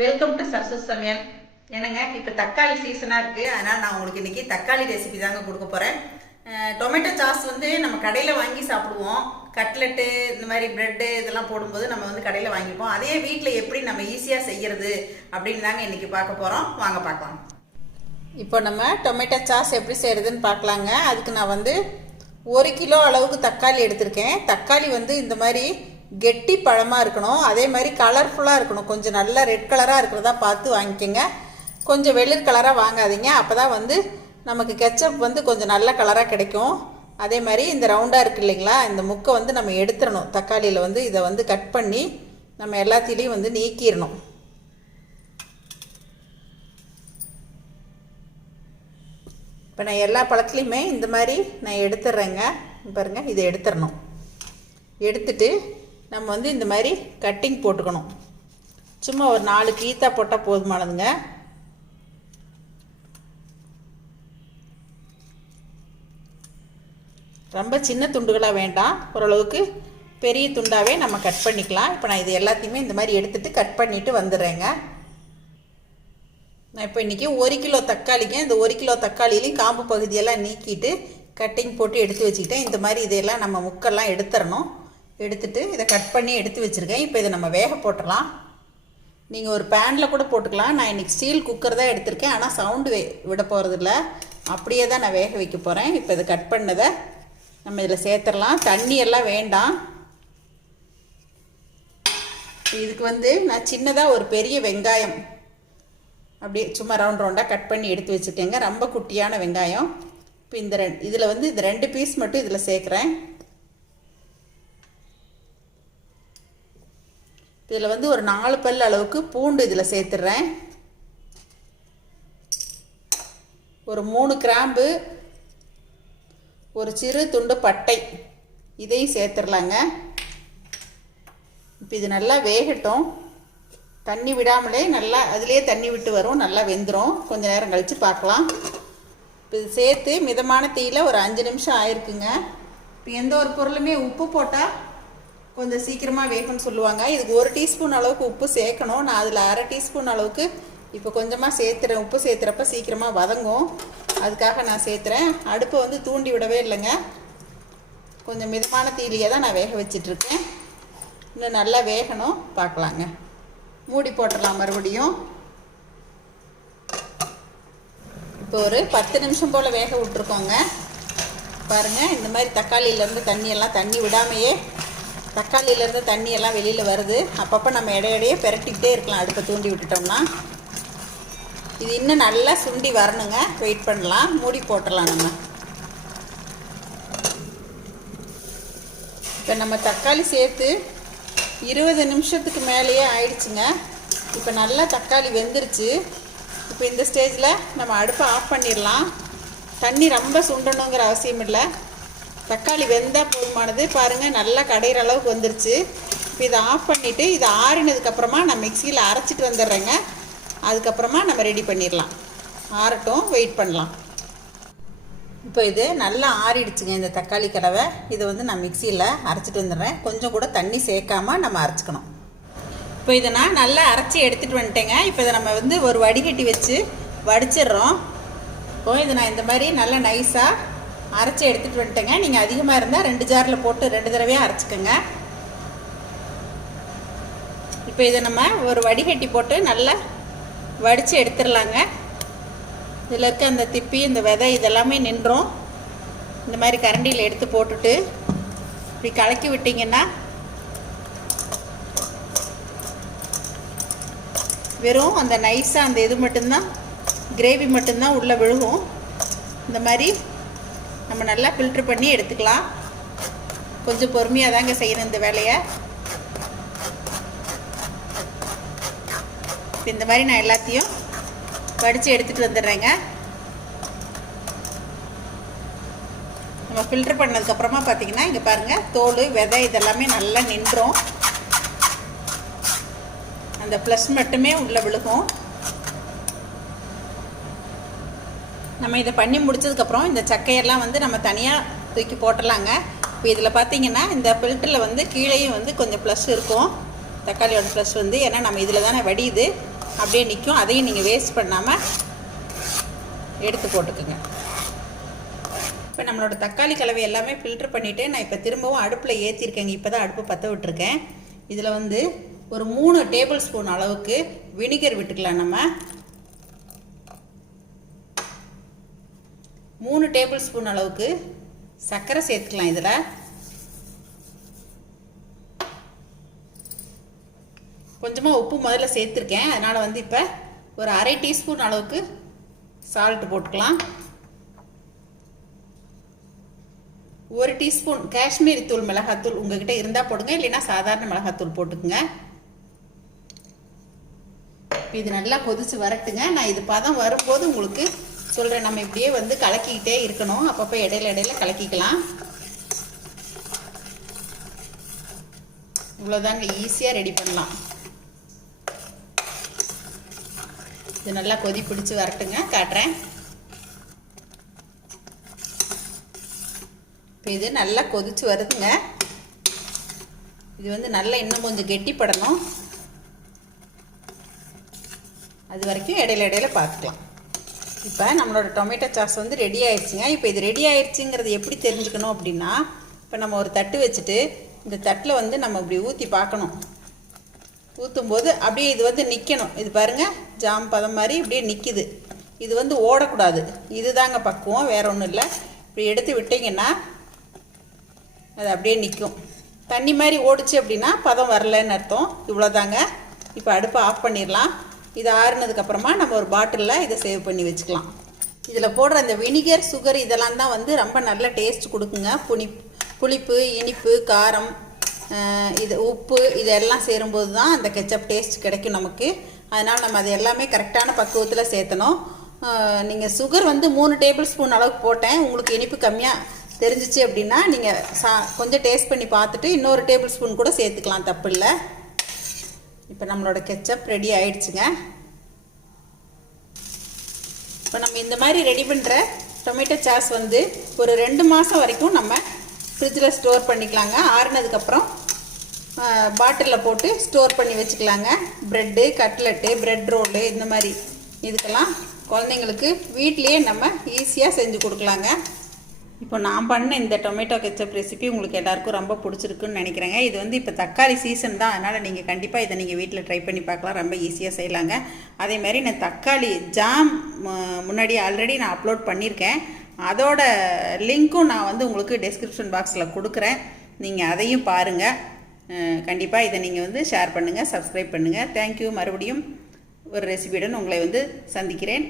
Welcome to Sarasu சமையல் என்னங்க இப்போ தக்காளி சீசனாக இருக்குது அதனால் நான் உங்களுக்கு இன்றைக்கி தக்காளி ரெசிபி தாங்க கொடுக்க போகிறேன் டொமேட்டோ சாஸ் வந்து நம்ம கடையில் வாங்கி சாப்பிடுவோம். கட்லெட்டு இந்த மாதிரி ப்ரெட்டு இதெல்லாம் போடும்போது நம்ம வந்து கடையில் வாங்கிப்போம். அதே வீட்டில் எப்படி நம்ம ஈஸியாக செய்கிறது அப்படின்னு தாங்க இன்றைக்கி பார்க்க போகிறோம் வாங்க பார்க்கலாம். இப்போ நம்ம டொமேட்டோ சாஸ் எப்படி செய்கிறதுன்னு பார்க்கலாங்க. அதுக்கு நான் வந்து ஒரு கிலோ அளவுக்கு தக்காளி எடுத்திருக்கேன். தக்காளி வந்து இந்த மாதிரி கெட்டி பழமாக இருக்கணும். அதே மாதிரி கலர்ஃபுல்லாக இருக்கணும். கொஞ்சம் நல்லா ரெட் கலராக இருக்கிறதா பார்த்து வாங்கிக்கோங்க. கொஞ்சம் வெளிர் கலராக வாங்காதீங்க. அப்போ தான் வந்து நமக்கு கெச்சப் வந்து கொஞ்சம் நல்ல கலராக கிடைக்கும். அதே மாதிரி இந்த ரவுண்டாக இருக்குது இல்லைங்களா? இந்த முக்கை வந்து நம்ம எடுத்துடணும். தக்காளியில் வந்து இதை வந்து கட் பண்ணி நம்ம எல்லாத்திலையும் வந்து நீக்கிடணும். இப்போ நான் எல்லா பழத்துலேயுமே இந்த மாதிரி நான் எடுத்துடுறேங்க. பாருங்கள் இதை எடுத்துடணும். எடுத்துட்டு நம்ம வந்து இந்த மாதிரி கட்டிங் போட்டுக்கணும். சும்மா ஒரு நாலு கீத்தா போட்டால் போதுமானதுங்க. ரொம்ப சின்ன துண்டுகளாக வேண்டாம். ஓரளவுக்கு பெரிய துண்டாகவே நம்ம கட் பண்ணிக்கலாம். இப்போ நான் இது எல்லாத்தையுமே இந்த மாதிரி எடுத்துகிட்டு கட் பண்ணிவிட்டு வந்துடுறேங்க. நான் இப்போ இன்றைக்கி ஒரு கிலோ தக்காளிங்க இந்த ஒரு கிலோ தக்காளிலையும் காம்பு பகுதியெல்லாம் நீக்கிட்டு கட்டிங் போட்டு எடுத்து வச்சுக்கிட்டேன். இந்த மாதிரி இதையெல்லாம் நம்ம முக்கெல்லாம் எடுத்துடணும். எடுத்துட்டு இதை கட் பண்ணி எடுத்து வச்சுருக்கேன். இப்போ இதை நம்ம வேக போட்டுடலாம். நீங்கள் ஒரு பேனில் கூட போட்டுக்கலாம். நான் இன்றைக்கி ஸ்டீல் குக்கர் தான் எடுத்திருக்கேன். ஆனால் சவுண்டு வே விட போகிறதில்ல அப்படியே தான் நான் வேக வைக்க போகிறேன் இப்போ இதை கட் பண்ணதை நம்ம இதில் சேர்த்துடலாம். தண்ணி எல்லாம் வேண்டாம். இதுக்கு வந்து நான் சின்னதாக ஒரு பெரிய வெங்காயம் அப்படியே சும்மா ரவுண்ட் ரவுண்டாக கட் பண்ணி எடுத்து வச்சுட்டேங்க ரொம்ப குட்டியான வெங்காயம். இப்போ இந்த ரெண்டு இதில் வந்து இந்த ரெண்டு பீஸ் மட்டும் இதில் சேர்க்குறேன். இதில் வந்து ஒரு நாலு பல் அளவுக்கு பூண்டு இதில் சேர்த்துட்றேன் ஒரு மூணு கிராம்பு ஒரு சிறு துண்டு பட்டை இதையும் சேர்த்துடலாங்க இப்போ இது நல்லா வேகட்டும். தண்ணி விடாமலே நல்லா அதிலே தண்ணி விட்டு வரும் நல்லா வெந்துடும் கொஞ்சம் நேரம் கழித்து பார்க்கலாம். இப்போ இது சேர்த்து மிதமான தீயில் ஒரு அஞ்சு நிமிஷம் ஆயிருக்குங்க. இப்போ எந்த ஒரு பொருளுமே உப்பு போட்டால் கொஞ்சம் சீக்கிரமாக வேகணும்னு சொல்லுவாங்க. இதுக்கு ஒரு டீஸ்பூன் அளவுக்கு உப்பு சேர்க்கணும். நான் அதில் அரை டீஸ்பூன் அளவுக்கு இப்போ கொஞ்சமாக சேர்த்துறேன். உப்பு சேர்த்துறப்ப சீக்கிரமாக வதங்கும். அதுக்காக நான் சேர்த்துறேன். அடுப்பை வந்து தூண்டி விடவே இல்லைங்க. கொஞ்சம் மிதமான தீலியை தான் நான் வேக வச்சிட்ருக்கேன். இன்னும் நல்லா வேகணும். பார்க்கலாங்க. மூடி போட்டுடலாம் மறுபடியும். இப்போ ஒரு பத்து நிமிஷம் போல் வேக விட்ருக்கோங்க பாருங்கள் இந்த மாதிரி தக்காளியிலேருந்து தண்ணியெல்லாம் தண்ணி விடாமையே தக்காளியிலேருந்து தண்ணியெல்லாம் வெளியில் வருது. அப்பப்போ நம்ம இடையிடையே பெரட்டிக்கிட்டே இருக்கலாம். அடுப்பை தூண்டி விட்டுட்டோம்னா. இது இன்னும் நல்லா சுண்டி வரணுங்க. வெயிட் பண்ணலாம். மூடி போட்டுடலாம் நம்ம. இப்போ நம்ம தக்காளி சேர்த்து இருபது நிமிஷத்துக்கு மேலேயே ஆயிடுச்சுங்க. இப்போ நல்லா தக்காளி வெந்துருச்சு. இப்போ இந்த ஸ்டேஜில் நம்ம அடுப்பை ஆஃப் பண்ணிடலாம். தண்ணி ரொம்ப சுண்டணுங்கிற அவசியம் இல்லை. தக்காளி வெந்தால் போதுமானது. பாருங்கள் நல்லா கடையிற அளவுக்கு வந்துருச்சு. இப்போ இதை ஆஃப் பண்ணிவிட்டு இதை ஆறினதுக்கப்புறமா நான் மிக்சியில் அரைச்சிட்டு வந்துடுறேங்க. அதுக்கப்புறமா நம்ம ரெடி பண்ணிடலாம். ஆறட்டும் வெயிட் பண்ணலாம். இப்போ இது நல்லா ஆறிடுச்சுங்க இந்த தக்காளி கலவை. இதை வந்து நான் மிக்சியில் அரைச்சிட்டு வந்துடுறேன். கொஞ்சம் கூட தண்ணி சேர்க்காம நம்ம அரைச்சிக்கணும். இப்போ இதை நான் நல்லா அரைச்சி எடுத்துகிட்டு வந்துட்டேங்க. இப்போ இதை நம்ம வந்து ஒரு வடிகட்டி வச்சு வடிச்சிடுறோம். இப்போ இதை நான் இந்த மாதிரி நல்லா நைஸாக அரைச்சி எடுத்துகிட்டு வந்துட்டேங்க. நீங்கள் அதிகமாக இருந்தால் ரெண்டு ஜாரில் போட்டு ரெண்டு தடவையாக அரைச்சிக்கோங்க. இப்போ இதை நம்ம ஒரு வடிகட்டி போட்டு நல்லா வடித்து எடுத்துடலாங்க. இதில் இருக்க அந்த திப்பி இந்த விதை இதெல்லாமே நின்றோம். இந்த மாதிரி கரண்டியில் எடுத்து போட்டுட்டு இப்படி கலக்கி விட்டிங்கன்னா வெறும் அந்த நைஸாக அந்த இது மட்டும்தான் கிரேவி மட்டும்தான் உள்ளே விழுகும். இந்த மாதிரி நம்ம நல்லா ஃபில்ட்ரு பண்ணி எடுத்துக்கலாம். கொஞ்சம் பொறுமையாக தாங்க செய்யணும் இந்த வேலையை. இந்த மாதிரி நான் எல்லாத்தையும் வடித்து எடுத்துகிட்டு வந்துடுறேங்க. நம்ம ஃபில்ட்ரு பண்ணதுக்கப்புறமா பார்த்தீங்கன்னா இங்கே பாருங்கள் தோல் விதை இதெல்லாமே நல்லா நின்றோம். அந்த ப்ளஸ் மட்டுமே உள்ளே விழுகும். நம்ம இதை பண்ணி முடிச்சதுக்கப்புறம் இந்த சக்கையெல்லாம் வந்து நம்ம தனியாக தூக்கி போட்டலாங்க இப்போ இதில் பார்த்தீங்கன்னா இந்த ஃபில்டரில் வந்து கீழேயும் வந்து கொஞ்சம் ப்ளஸ் இருக்கும். தக்காளியோட ப்ளஸ் வந்து ஏன்னா நம்ம இதில் தானே வடியுது. அப்படியே நிற்கும் அதையும் நீங்கள் வேஸ்ட் பண்ணாமல் எடுத்து போட்டுக்குங்க. இப்போ நம்மளோட தக்காளி கலவை எல்லாமே ஃபில்டர் பண்ணிவிட்டு நான் இப்போ திரும்பவும் அடுப்பில் ஏற்றிருக்கேங்க இப்போ தான் அடுப்பு பற்ற விட்டுருக்கேன். இதில் வந்து ஒரு மூணு டேபிள் ஸ்பூன் அளவுக்கு வினிகர் விட்டுக்கலாம் நம்ம. மூணு டேபிள் ஸ்பூன் அளவுக்கு சர்க்கரை சேர்த்துக்கலாம் இதில். கொஞ்சமாக உப்பு முதல்ல சேர்த்துருக்கேன். அதனால் வந்து இப்போ ஒரு அரை டீஸ்பூன் அளவுக்கு சால்ட் போட்டுக்கலாம். ஒரு டீஸ்பூன் காஷ்மீரி தூள் மிளகாத்தூள் உங்ககிட்ட இருந்தால் போடுங்க. இல்லைன்னா சாதாரண மிளகாத்தூள் போட்டுக்குங்க. இது நல்லா கொதித்து வரட்டுங்க. நான் இது பதம் வரும்போது உங்களுக்கு சொல்கிறேன் நம்ம இப்படியே வந்து கலக்கிக்கிட்டே இருக்கணும். அப்பப்போ இடையில இடையில கலக்கிக்கலாம். இவ்வளோதாங்க ஈஸியாக ரெடி பண்ணலாம். இது நல்லா கொதி பிடிச்சி வரட்டுங்க. காட்டுறேன். இப்போ இது நல்லா கொதிச்சு வருதுங்க. இது வந்து நல்லா இன்னும் கொஞ்சம் கெட்டிப்படணும். அது வரைக்கும் இடையில இடையில பார்த்துக்கலாம். இப்போ நம்மளோட டொமேட்டோ சாஸ் வந்து ரெடி ஆயிடுச்சுங்க இப்போ இது ரெடி ஆயிடுச்சுங்கிறது எப்படி தெரிஞ்சுக்கணும் அப்படின்னா இப்போ நம்ம ஒரு தட்டு வச்சுட்டு இந்த தட்டில் வந்து நம்ம இப்படி ஊற்றி பார்க்கணும். ஊற்றும் போது அப்படியே இது வந்து நிற்கணும் இது பாருங்கள் ஜாம் பதம் மாதிரி இப்படியே நிற்கிது இது வந்து ஓடக்கூடாது. இதுதாங்க பக்குவம் வேற ஒன்றும் இல்லை. இப்படி எடுத்து விட்டிங்கன்னா அது அப்படியே நிற்கும் தண்ணி மாதிரி ஓடிச்சு அப்படின்னா பதம் வரலன்னு அர்த்தம். இவ்வளோதாங்க இப்போ அடுப்பை ஆஃப் பண்ணிடலாம். இது ஆறுனதுக்கப்புறமா நம்ம ஒரு பாட்டிலில் இதை சேவ் பண்ணி வச்சுக்கலாம். இதில் போடுற அந்த வினிகர் சுகர் இதெல்லாம் தான் வந்து ரொம்ப நல்ல டேஸ்ட் கொடுக்குங்க. புனி புளிப்பு இனிப்பு காரம் இது உப்பு இதெல்லாம் சேரும்போது தான் அந்த கெச்சப் டேஸ்ட் கிடைக்கும் நமக்கு. அதனால் நம்ம அது எல்லாமே கரெக்டான பக்குவத்தில் சேர்த்தணும். நீங்கள் சுகர் வந்து மூணு டேபிள் ஸ்பூன் அளவுக்கு போட்டேன். உங்களுக்கு இனிப்பு கம்மியாக தெரிஞ்சிச்சு அப்படின்னா நீங்கள் சா கொஞ்சம் டேஸ்ட் பண்ணி பார்த்துட்டு இன்னொரு டேபிள் ஸ்பூன் கூட சேர்த்துக்கலாம் தப்பு இல்லை. இப்போ நம்மளோட கெச்சப் ரெடி ஆயிடுச்சுங்க. இப்போ நம்ம இந்த மாதிரி ரெடி பண்ணுற டொமேட்டோ சாஸ் வந்து ஒரு ரெண்டு மாதம் வரைக்கும் நம்ம ஃப்ரிட்ஜில் ஸ்டோர் பண்ணிக்கலாங்க. ஆறுனதுக்கப்புறம் பாட்டிலில் போட்டு ஸ்டோர் பண்ணி வச்சுக்கலாங்க. ப்ரெட்டு கட்லெட்டு ப்ரெட் ரோலு இந்த மாதிரி. இதுக்கெல்லாம் குழந்தைங்களுக்கு வீட்லேயே நம்ம ஈஸியாக செஞ்சு கொடுக்கலாங்க. இப்போ நான் பண்ண இந்த டொமேட்டோ கெச்சப் ரெசிபி உங்களுக்கு எல்லாருக்கும் ரொம்ப பிடிச்சிருக்குன்னு நினைக்கிறேங்க. இது வந்து இப்போ தக்காளி சீசன் தான். அதனால் நீங்கள் கண்டிப்பாக இதை நீங்கள் வீட்டில் ட்ரை பண்ணி பார்க்கலாம். ரொம்ப ஈஸியாக செய்யலாங்க. அதே மாதிரி நான் தக்காளி ஜாம் முன்னாடி ஆல்ரெடி நான் அப்லோட் பண்ணியிருக்கேன். அதோட லிங்க்கும் நான் வந்து உங்களுக்கு டெஸ்கிரிப்ஷன் பாக்ஸில் கொடுக்குறேன். நீங்கள் அதையும் பாருங்கள் கண்டிப்பாக இதை நீங்கள் வந்து ஷேர் பண்ணுங்கள் சப்ஸ்கிரைப் பண்ணுங்கள் தேங்க்யூ மறுபடியும் ஒரு ரெசிபியுடன் உங்களை வந்து சந்திக்கிறேன்.